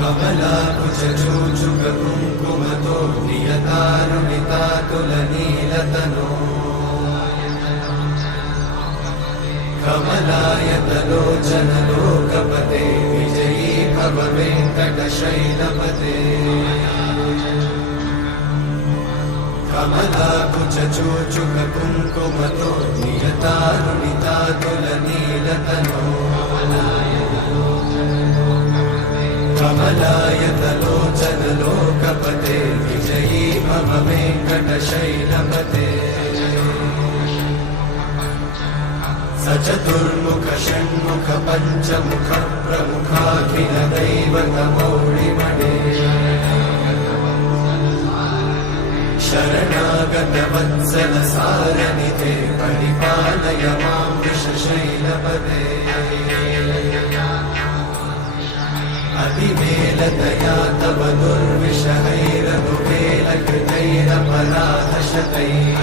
कमलाकुचूचुककुङ्कुमतो नियतारुणितातुलनीलतनो कमलायतलोचनलोकपते विजयी भव वेङ्कटशैलपते कमलाकुचूचुककुङ्कुमतो नियतारुणितातुलनीलतनो कमलायतलोचनलोकपते विजयी भव वेङ्कटशैलपते सचतुर्मुख षण्मुख पञ्चमुख प्रमुखाखिल दैवतमौळिमणे शरणागत वत्सल सारनिधे परिपालय मां वृषशैलपते अतिवेलतया तव दुर्विषहैरनुवेलकृतैरपराधशतैः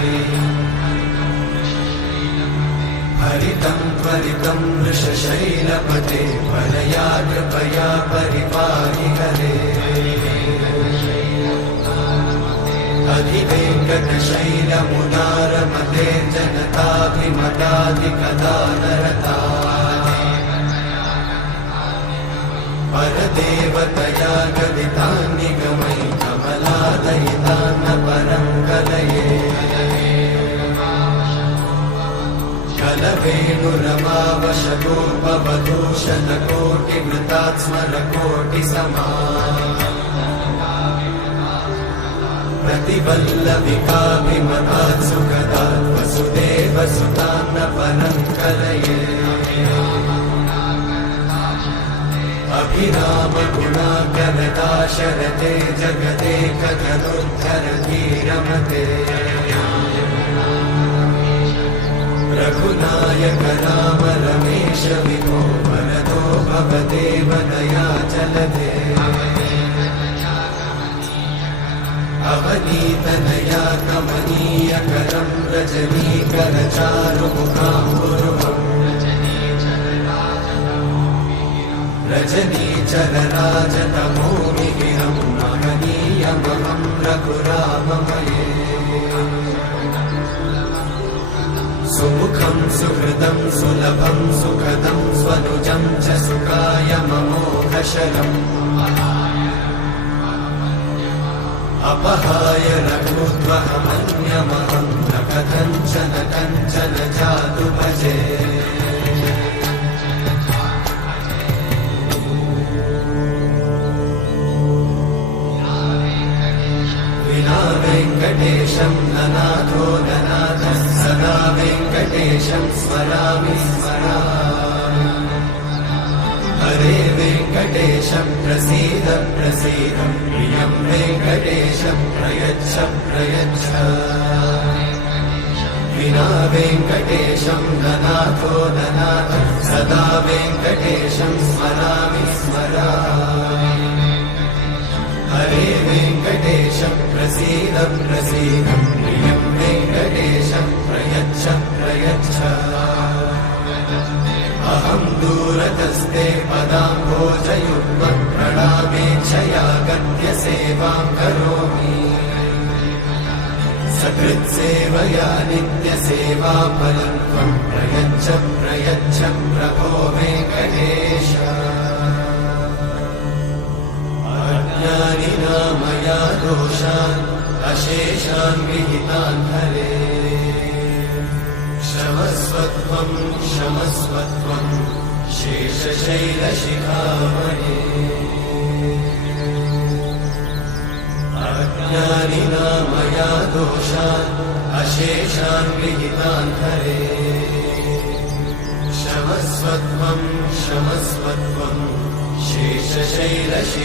हरितं त्वरितं वृषशैलपते परया कृपया परिपाहि हरे अधिवेङ्कटशैलमुदारमते जनताभिमताधिकदानरता परदेवतया गदितान्निगमै कमलादयितान्न परं कलये कलवेणुरमावशतोपवधूषणकोटिवृतात्स्मरकोटिसमा प्रतिवल्लविकाभिमतात् सुखदात् वसुदेवसुतान्न परं कलये अभिरामगुणाकरदाशरथे जगदेकजगदुद्धरधीरमते रघुनायक राम रमेश विभो वरदो भवदेव दयाचलधे अवनीतनया कमनीयकरं रजनीकरचारुमुखाम्बुरुहम् रजनीचरराजतमोमिहिरं महनीयमहं रघुराममये सुमुखं सुहृदं सुलभं सुखदं स्वनुजं च सुखायममोघशरम् अपहाय रघुत्वहमन्यमहं न कथञ्चन कञ्चन जातु भजे विना वेङ्कटेशं ननाथो ननाथः सदा वेङ्कटेशं स्मरामि स्मरामि हरे वेङ्कटेशं प्रसीद प्रसीद प्रियं वेङ्कटेशं प्रयच्छ प्रयच्छ विना वेङ्कटेशं ननाथो ननाथः सदा वेङ्कटेशं स्मरामि स्मरामि हरे वेङ्कटेशं प्रसीद प्रसीद प्रियं वेङ्कटेशं प्रयच्छ प्रयच्छ अहं दूरतस्ते पदाम्भोजयुग्मं प्रणामेच्छया गत्य सेवां करोमि सकृत्सेवया नित्यसेवाफलं त्वं प्रयच्छ प्रयच्छ प्रभो वेङ्कटेश अज्ञानिना मया दोषान् अशेषान् विहितान् हरे क्षमस्वत्वं क्षमस्वत्वं शेषशैलशिखामणे अज्ञानिना मया दोषान् अशेषान् विहितान् हरे क्षमस्वत्वं क्षमस्वत्वं शेषशैलशिखामणे